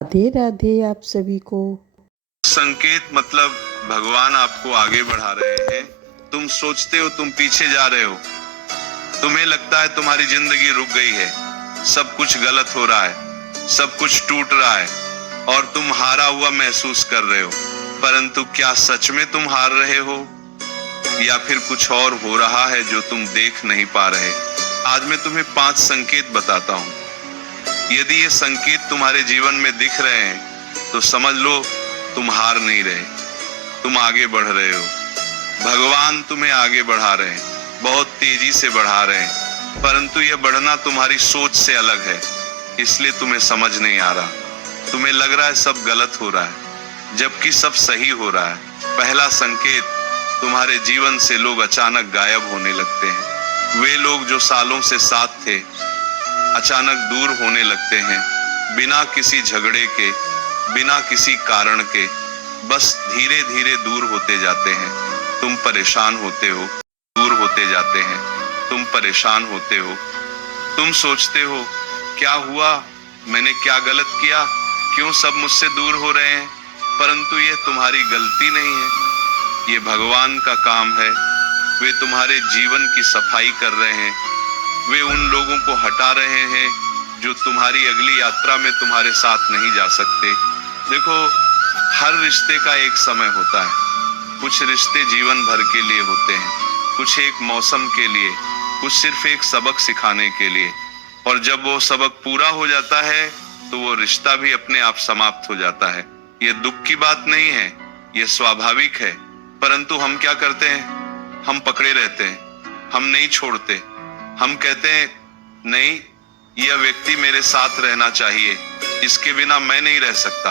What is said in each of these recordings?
राधे राधे आप सभी को। संकेत मतलब भगवान आपको आगे बढ़ा रहे हैं। तुम सोचते हो तुम पीछे जा रहे हो, तुम्हें लगता है तुम्हारी जिंदगी रुक गई है, सब कुछ गलत हो रहा है, सब कुछ टूट रहा है और तुम हारा हुआ महसूस कर रहे हो। परंतु क्या सच में तुम हार रहे हो या फिर कुछ और हो रहा है जो तुम देख नहीं पा रहे? आज मैं तुम्हें 5 संकेत बताता हूँ। यदि ये संकेत तुम्हारे जीवन में दिख रहे हैं तो समझ लो तुम हार नहीं रहे, तुम आगे बढ़ रहे हो। भगवान तुम्हें आगे बढ़ा रहे हैं, बहुत तेजी से बढ़ा रहे हैं, परंतु यह बढ़ना तुम्हारी सोच से अलग है, इसलिए तुम्हें समझ नहीं आ रहा। तुम्हें लग रहा है सब गलत हो रहा है, जबकि सब सही हो रहा है। पहला संकेत, तुम्हारे जीवन से लोग अचानक गायब होने लगते हैं। वे लोग जो सालों से साथ थे, अचानक दूर होने लगते हैं, बिना किसी झगड़े के, बिना किसी कारण के, बस धीरे धीरे दूर होते जाते हैं। तुम परेशान होते हो, दूर होते जाते हैं, तुम परेशान होते हो, तुम सोचते हो क्या हुआ, मैंने क्या गलत किया, क्यों सब मुझसे दूर हो रहे हैं? परंतु ये तुम्हारी गलती नहीं है, ये भगवान का काम है। वे तुम्हारे जीवन की सफाई कर रहे हैं, वे उन लोगों को हटा रहे हैं जो तुम्हारी अगली यात्रा में तुम्हारे साथ नहीं जा सकते। देखो, हर रिश्ते का एक समय होता है। कुछ रिश्ते जीवन भर के लिए होते हैं, कुछ एक मौसम के लिए, कुछ सिर्फ एक सबक सिखाने के लिए। और जब वो सबक पूरा हो जाता है तो वो रिश्ता भी अपने आप समाप्त हो जाता है। ये दुख की बात नहीं है, ये स्वाभाविक है। परंतु हम क्या करते हैं? हम पकड़े रहते हैं, हम नहीं छोड़ते। हम कहते हैं नहीं, यह व्यक्ति मेरे साथ रहना चाहिए, इसके बिना मैं नहीं रह सकता।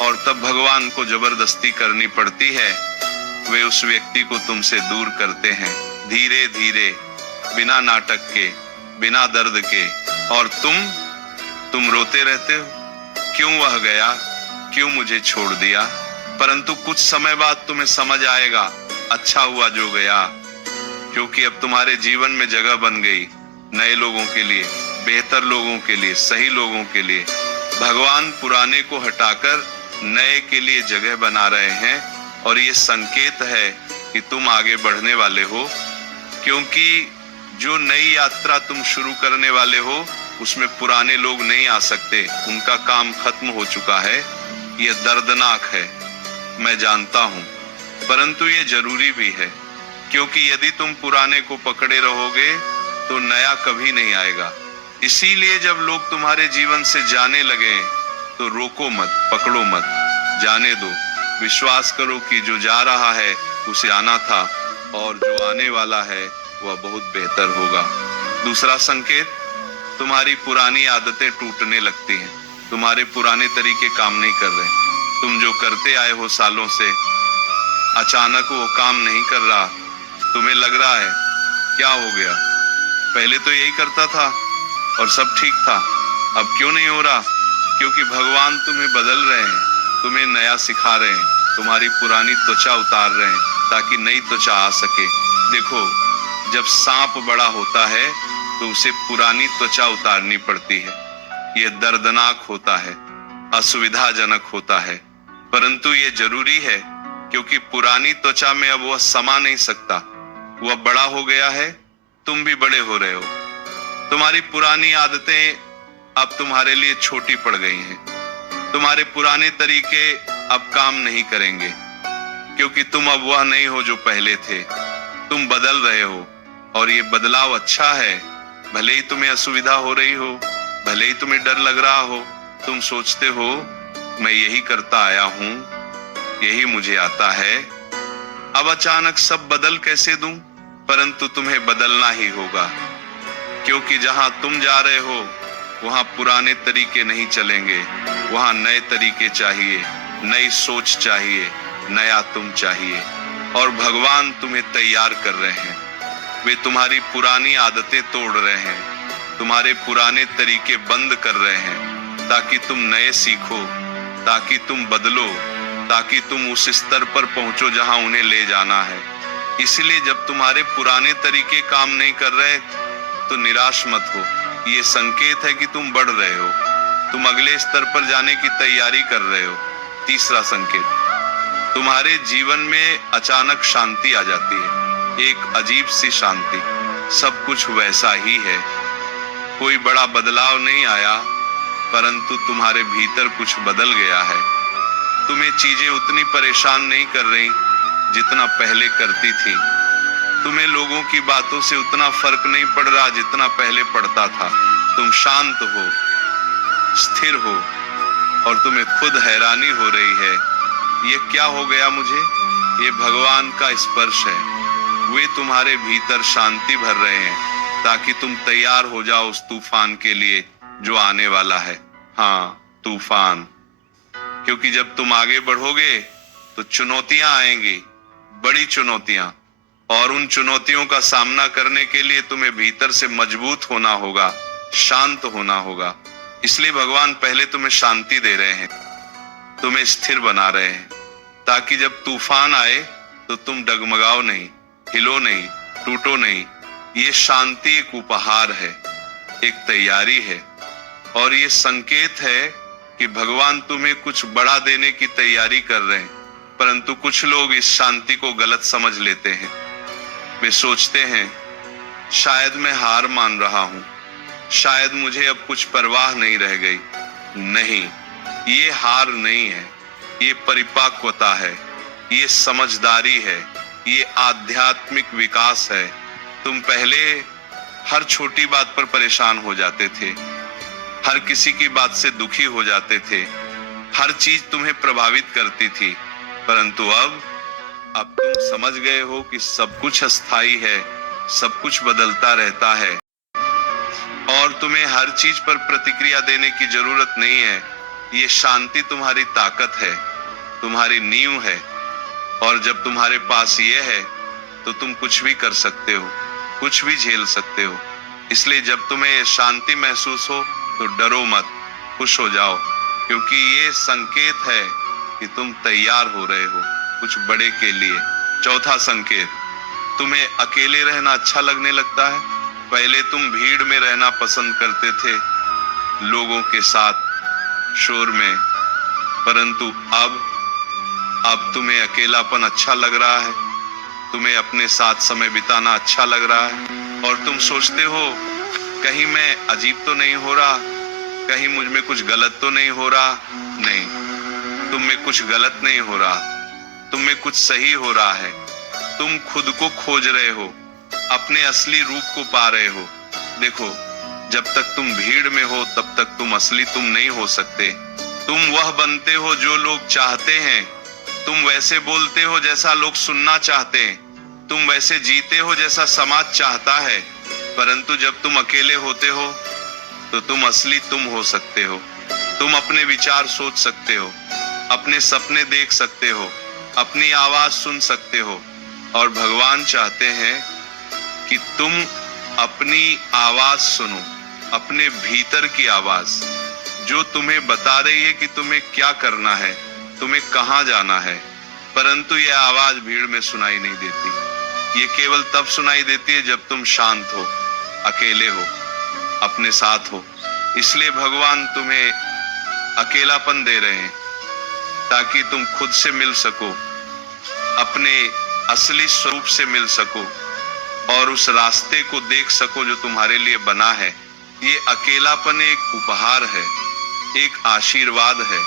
और तब भगवान को जबरदस्ती करनी पड़ती है, वे उस व्यक्ति को तुमसे दूर करते हैं, धीरे धीरे, बिना नाटक के, बिना दर्द के। और तुम रोते रहते हो, क्यों वह गया, क्यों मुझे छोड़ दिया? परंतु कुछ समय बाद तुम्हें समझ आएगा, अच्छा हुआ जो गया, क्योंकि अब तुम्हारे जीवन में जगह बन गई नए लोगों के लिए, बेहतर लोगों के लिए, सही लोगों के लिए। भगवान पुराने को हटाकर नए के लिए जगह बना रहे हैं और ये संकेत है कि तुम आगे बढ़ने वाले हो, क्योंकि जो नई यात्रा तुम शुरू करने वाले हो उसमें पुराने लोग नहीं आ सकते, उनका काम खत्म हो चुका है। यह दर्दनाक है, मैं जानता हूं, परंतु ये जरूरी भी है, क्योंकि यदि तुम पुराने को पकड़े रहोगे तो नया कभी नहीं आएगा। इसीलिए जब लोग तुम्हारे जीवन से जाने लगे तो रोको मत, पकड़ो मत, जाने दो। विश्वास करो कि जो जा रहा है उसे आना था और जो आने वाला है वह बहुत बेहतर होगा। दूसरा संकेत, तुम्हारी पुरानी आदतें टूटने लगती हैं, तुम्हारे पुराने तरीके काम नहीं कर रहे। तुम जो करते आए हो सालों से, अचानक वो काम नहीं कर रहा, तुम्हें लग रहा है क्या हो गया, पहले तो यही करता था और सब ठीक था, अब क्यों नहीं हो रहा? क्योंकि भगवान तुम्हें बदल रहे हैं, तुम्हें नया सिखा रहे हैं, तुम्हारी पुरानी त्वचा उतार रहे हैं ताकि नई त्वचा आ सके। देखो, जब सांप बड़ा होता है तो उसे पुरानी त्वचा उतारनी पड़ती है। यह दर्दनाक होता है, असुविधाजनक होता है, परंतु यह जरूरी है, क्योंकि पुरानी त्वचा में अब वह समा नहीं सकता। वह बड़ा हो गया है, तुम भी बड़े हो रहे हो। तुम्हारी पुरानी आदतें अब तुम्हारे लिए छोटी पड़ गई हैं। तुम्हारे पुराने तरीके अब काम नहीं करेंगे, क्योंकि तुम अब वह नहीं हो जो पहले थे। तुम बदल रहे हो और ये बदलाव अच्छा है। भले ही तुम्हें असुविधा हो रही हो, भले ही तुम्हें डर लग रहा हो, तुम सोचते हो मैं यही करता आया हूं, यही मुझे आता है, अब अचानक सब बदल कैसे दूं? परंतु तुम्हें बदलना ही होगा, क्योंकि जहां तुम जा रहे हो वहां पुराने तरीके नहीं चलेंगे, वहां नए तरीके चाहिए, नई सोच चाहिए, नया तुम चाहिए। और भगवान तुम्हें तैयार कर रहे हैं, वे तुम्हारी पुरानी आदतें तोड़ रहे हैं, तुम्हारे पुराने तरीके बंद कर रहे हैं, ताकि तुम नए सीखो, ताकि तुम बदलो, ताकि तुम उस स्तर पर पहुंचो जहां उन्हें ले जाना है। इसलिए जब तुम्हारे पुराने तरीके काम नहीं कर रहे तो निराश मत हो, ये संकेत है कि तुम बढ़ रहे हो। तुम अगले स्तर पर जाने की तैयारी कर रहे हो। तीसरा संकेत, तुम्हारे जीवन में अचानक शांति आ जाती है, एक अजीब सी शांति। सब कुछ वैसा ही है, कोई बड़ा बदलाव नहीं आया, परंतु तुम्हारे भीतर कुछ बदल गया है। तुम्हें चीजें उतनी परेशान नहीं कर रही जितना पहले करती थी। तुम्हें लोगों की बातों से उतना फर्क नहीं पड़ रहा जितना पहले पड़ता था। तुम शांत हो, स्थिर हो, और तुम्हें खुद हैरानी हो रही है, ये क्या हो गया मुझे? ये भगवान का स्पर्श है। वे तुम्हारे भीतर शांति भर रहे हैं ताकि तुम तैयार हो जाओ उस तूफान के लिए जो आने वाला है। हाँ, तूफान। क्योंकि जब तुम आगे बढ़ोगे तो चुनौतियां आएंगी, बड़ी चुनौतियां, और उन चुनौतियों का सामना करने के लिए तुम्हें भीतर से मजबूत होना होगा, शांत होना होगा। इसलिए भगवान पहले तुम्हें शांति दे रहे हैं, तुम्हें स्थिर बना रहे हैं, ताकि जब तूफान आए तो तुम डगमगाओ नहीं, हिलो नहीं, टूटो नहीं। ये शांति एक उपहार है, एक तैयारी है, और ये संकेत है कि भगवान तुम्हें कुछ बड़ा देने की तैयारी कर रहे हैं। परंतु कुछ लोग इस शांति को गलत समझ लेते हैं। वे सोचते हैं शायद मैं हार मान रहा हूं, शायद मुझे अब कुछ परवाह नहीं रह गई। नहीं, ये हार नहीं है, ये परिपक्वता है, ये समझदारी है, ये आध्यात्मिक विकास है। तुम पहले हर छोटी बात पर परेशान हो जाते थे, हर किसी की बात से दुखी हो जाते थे, हर चीज तुम्हें प्रभावित करती थी, परंतु अब तुम समझ गए हो कि सब कुछ अस्थाई है, सब कुछ बदलता रहता है, और तुम्हें हर चीज पर प्रतिक्रिया देने की जरूरत नहीं है। ये शांति तुम्हारी ताकत है, तुम्हारी नींव है, और जब तुम्हारे पास ये है तो तुम कुछ भी कर सकते हो, कुछ भी झेल सकते हो। इसलिए जब तुम्हें शांति महसूस हो तो डरो मत, खुश हो जाओ, क्योंकि ये संकेत है कि तुम तैयार हो रहे हो कुछ बड़े के लिए। चौथा संकेत, तुम्हें अकेले रहना अच्छा लगने लगता है। पहले तुम भीड़ में रहना पसंद करते थे, लोगों के साथ, शोर में, परंतु अब तुम्हें अकेलापन अच्छा लग रहा है, तुम्हें अपने साथ समय बिताना अच्छा लग रहा है, और तुम सोचते हो कहीं मैं अजीब तो नहीं हो रहा, कहीं मुझ में कुछ गलत तो नहीं हो रहा। नहीं, तुम में कुछ गलत नहीं हो रहा, तुम में कुछ सही हो रहा है। तुम खुद को खोज रहे हो, अपने असली रूप को पा रहे हो। देखो, जब तक तुम भीड़ में हो तब तक तुम असली तुम नहीं हो सकते। तुम वह बनते हो जो लोग चाहते हैं, तुम वैसे बोलते हो जैसा लोग सुनना चाहते हैं, तुम वैसे जीते हो जैसा समाज चाहता है। परंतु जब तुम अकेले होते हो तो तुम असली तुम हो सकते हो। तुम अपने विचार सोच सकते हो, अपने सपने देख सकते हो, अपनी आवाज सुन सकते हो, और भगवान चाहते हैं कि तुम अपनी आवाज सुनो, अपने भीतर की आवाज जो तुम्हें बता रही है कि तुम्हें क्या करना है, तुम्हें कहां जाना है। परंतु यह आवाज भीड़ में सुनाई नहीं देती। ये केवल तब सुनाई देती है जब तुम शांत हो, अकेले हो, अपने साथ हो। इसलिए भगवान तुम्हें अकेलापन दे रहे हैं ताकि तुम खुद से मिल सको, अपने असली स्वरूप से मिल सको, और उस रास्ते को देख सको जो तुम्हारे लिए बना है। ये अकेलापन एक उपहार है, एक आशीर्वाद है,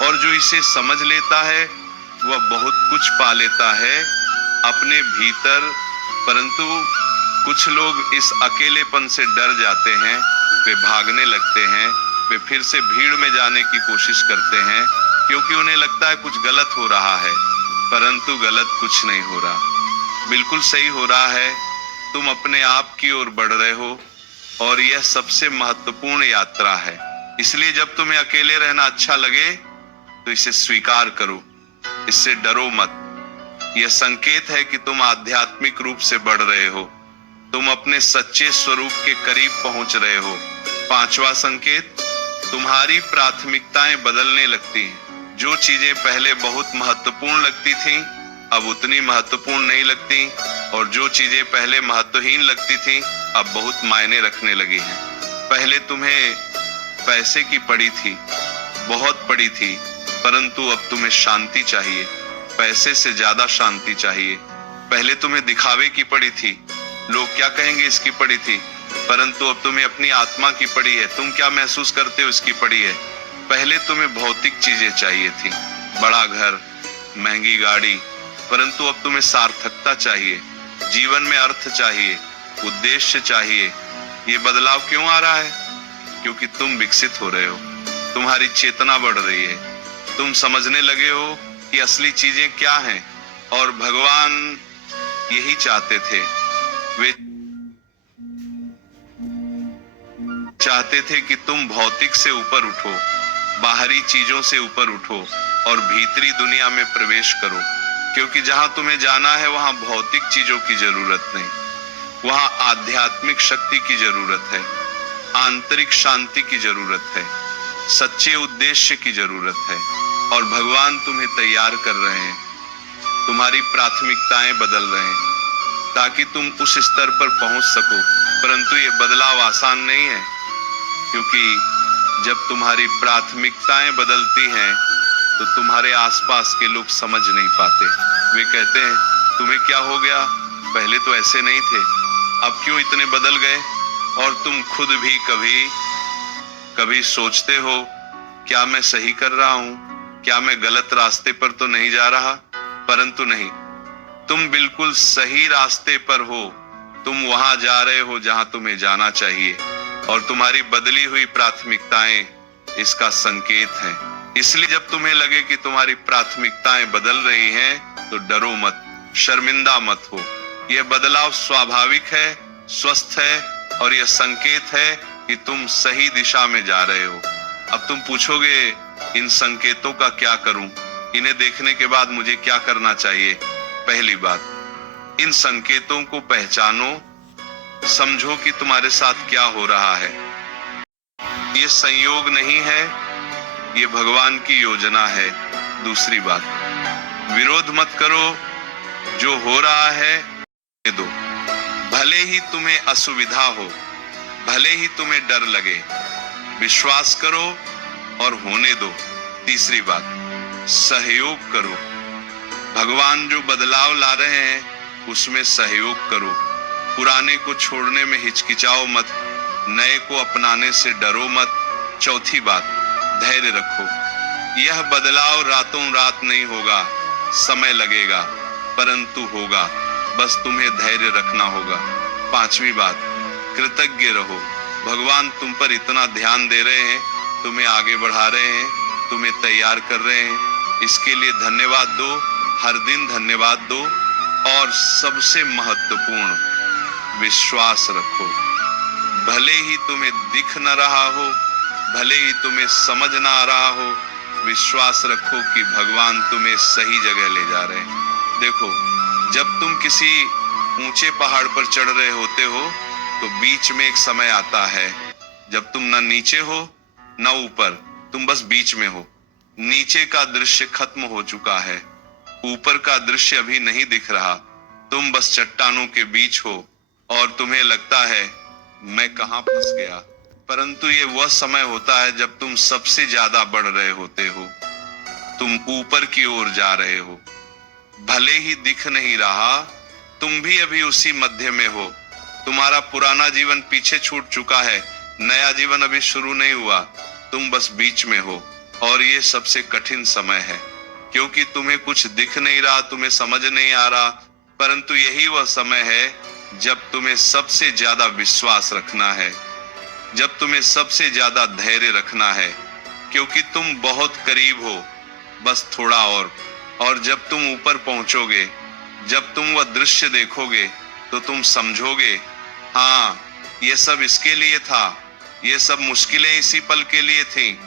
और जो इसे समझ लेता है वह बहुत कुछ पा लेता है अपने भीतर। परंतु कुछ लोग इस अकेलेपन से डर जाते हैं, वे भागने लगते हैं, वे फिर से भीड़ में जाने की कोशिश करते हैं, क्योंकि उन्हें लगता है कुछ गलत हो रहा है। परंतु गलत कुछ नहीं हो रहा, बिल्कुल सही हो रहा है। तुम अपने आप की ओर बढ़ रहे हो, और यह सबसे महत्वपूर्ण यात्रा है। इसलिए जब तुम्हें अकेले रहना अच्छा लगे तो इसे स्वीकार करो, इससे डरो मत। यह संकेत है कि तुम आध्यात्मिक रूप से बढ़ रहे हो, तुम अपने सच्चे स्वरूप के करीब पहुंच रहे हो। पांचवा संकेत, तुम्हारी प्राथमिकताएं बदलने लगती हैं। जो चीजें पहले बहुत महत्वपूर्ण लगती थीं, अब उतनी महत्वपूर्ण नहीं लगती, और जो चीजें पहले महत्वहीन लगती थीं, अब बहुत मायने रखने लगी हैं। पहले तुम्हें पैसे की पड़ी थी, बहुत पड़ी थी, परंतु अब तुम्हें शांति चाहिए, पैसे से ज्यादा शांति चाहिए। पहले तुम्हें दिखावे की पड़ी थी, लोग क्या कहेंगे इसकी पड़ी थी, परंतु अब तुम्हें अपनी आत्मा की पड़ी है, तुम क्या महसूस करते हो इसकी पड़ी है। पहले तुम्हें भौतिक चीजें चाहिए थी, बड़ा घर, महंगी गाड़ी, परंतु अब तुम्हें सार्थकता चाहिए, जीवन में अर्थ चाहिए, उद्देश्य चाहिए। ये बदलाव क्यों आ रहा है? क्योंकि तुम विकसित हो रहे हो, तुम्हारी चेतना बढ़ रही है, तुम समझने लगे हो कि असली चीजें क्या हैं। और भगवान यही चाहते थे, वे चाहते थे कि तुम भौतिक से ऊपर उठो, बाहरी चीजों से ऊपर उठो और भीतरी दुनिया में प्रवेश करो। क्योंकि जहां तुम्हें जाना है वहां भौतिक चीजों की जरूरत नहीं, वहां आध्यात्मिक शक्ति की जरूरत है, आंतरिक शांति की जरूरत है, सच्चे उद्देश्य की जरूरत है। और भगवान तुम्हें तैयार कर रहे हैं, तुम्हारी प्राथमिकताएं बदल रहे हैं ताकि तुम उस स्तर पर पहुंच सको। परंतु ये बदलाव आसान नहीं है, क्योंकि जब तुम्हारी प्राथमिकताएं बदलती हैं तो तुम्हारे आसपास के लोग समझ नहीं पाते। वे कहते हैं तुम्हें क्या हो गया, पहले तो ऐसे नहीं थे, अब क्यों इतने बदल गए। और तुम खुद भी कभी कभी सोचते हो, क्या मैं सही कर रहा हूं, क्या मैं गलत रास्ते पर तो नहीं जा रहा। परंतु नहीं, तुम बिल्कुल सही रास्ते पर हो, तुम वहां जा रहे हो जहां तुम्हें जाना चाहिए। और तुम्हारी बदली हुई प्राथमिकताएं इसका संकेत है। इसलिए जब तुम्हें लगे कि तुम्हारी प्राथमिकताएं बदल रही हैं, तो डरो मत, शर्मिंदा मत हो। यह बदलाव स्वाभाविक है, स्वस्थ है और यह संकेत है कि तुम सही दिशा में जा रहे हो। अब तुम पूछोगे इन संकेतों का क्या करूं, इन्हें देखने के बाद मुझे क्या करना चाहिए। पहली बात, इन संकेतों को पहचानो, समझो कि तुम्हारे साथ क्या हो रहा है। ये संयोग नहीं है, ये भगवान की योजना है। दूसरी बात, विरोध मत करो, जो हो रहा है दो, भले ही तुम्हें असुविधा हो, भले ही तुम्हें डर लगे, विश्वास करो और होने दो। तीसरी बात, सहयोग करो, भगवान जो बदलाव ला रहे हैं उसमें सहयोग करो। पुराने को छोड़ने में हिचकिचाओ मत, नए को अपनाने से डरो मत। चौथी बात, धैर्य रखो, यह बदलाव रातों रात नहीं होगा, समय लगेगा, परंतु होगा, बस तुम्हें धैर्य रखना होगा। पांचवी बात, कृतज्ञ रहो, भगवान तुम पर इतना ध्यान दे रहे हैं, तुम्हें आगे बढ़ा रहे हैं, तुम्हें तैयार कर रहे हैं, इसके लिए धन्यवाद दो, हर दिन धन्यवाद दो। और सबसे महत्वपूर्ण, विश्वास रखो, भले ही तुम्हें दिख न रहा हो, भले ही तुम्हें समझ ना आ रहा हो, विश्वास रखो कि भगवान तुम्हें सही जगह ले जा रहे हैं। देखो, जब तुम किसी ऊंचे पहाड़ पर चढ़ रहे होते हो तो बीच में एक समय आता है जब तुम न नीचे हो न ऊपर, तुम बस बीच में हो। नीचे का दृश्य खत्म हो चुका है, ऊपर का दृश्य अभी नहीं दिख रहा, तुम बस चट्टानों के बीच हो और तुम्हें लगता है मैं कहां फंस गया। परंतु ये वह समय होता है जब तुम सबसे ज्यादा बढ़ रहे होते हो, तुम ऊपर की ओर जा रहे हो। भले ही दिख नहीं रहा, तुम भी अभी उसी मध्य में हो। तुम्हारा पुराना जीवन पीछे छूट चुका है, नया जीवन अभी शुरू नहीं हुआ, तुम बस बीच में हो। और ये सबसे कठिन समय है, क्योंकि तुम्हें कुछ दिख नहीं रहा, तुम्हें समझ नहीं आ रहा, परंतु यही वह समय है जब तुम्हें सबसे ज्यादा विश्वास रखना है, जब तुम्हें सबसे ज्यादा धैर्य रखना है, क्योंकि तुम बहुत करीब हो, बस थोड़ा और जब तुम ऊपर पहुंचोगे, जब तुम वह दृश्य देखोगे, तो तुम समझोगे, हाँ, ये सब इसके लिए था, ये सब मुश्किलें इसी पल के लिए थी।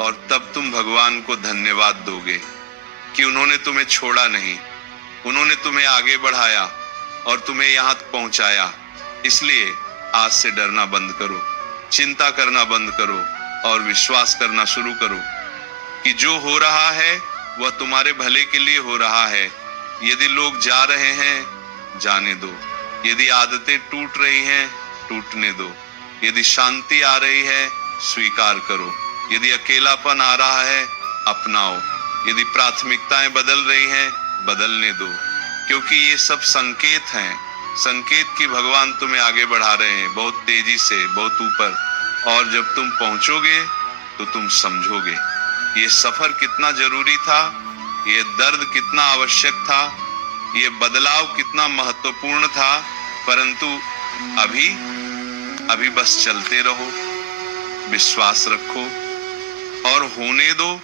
और तब तुम भगवान को धन्यवाद दोगे कि उन्होंने तुम्हें छोड़ा नहीं, उन्होंने तुम्हें आगे बढ़ाया और तुम्हें यहाँ पहुंचाया। इसलिए आज से डरना बंद करो, चिंता करना बंद करो और विश्वास करना शुरू करो कि जो हो रहा है वह तुम्हारे भले के लिए हो रहा है। यदि लोग जा रहे हैं, जाने दो, यदि आदतें टूट रही हैं, टूटने दो, यदि शांति आ रही है, स्वीकार करो। यदि अकेलापन आ रहा है, अपनाओ। यदि प्राथमिकताएं बदल रही हैं, बदलने दो, क्योंकि ये सब संकेत हैं। संकेत कि भगवान तुम्हें आगे बढ़ा रहे हैं, बहुत तेजी से, बहुत ऊपर। और जब तुम पहुंचोगे तो तुम समझोगे ये सफर कितना जरूरी था, ये दर्द कितना आवश्यक था, ये बदलाव कितना महत्वपूर्ण था। परंतु अभी बस चलते रहो, विश्वास रखो और होने दो।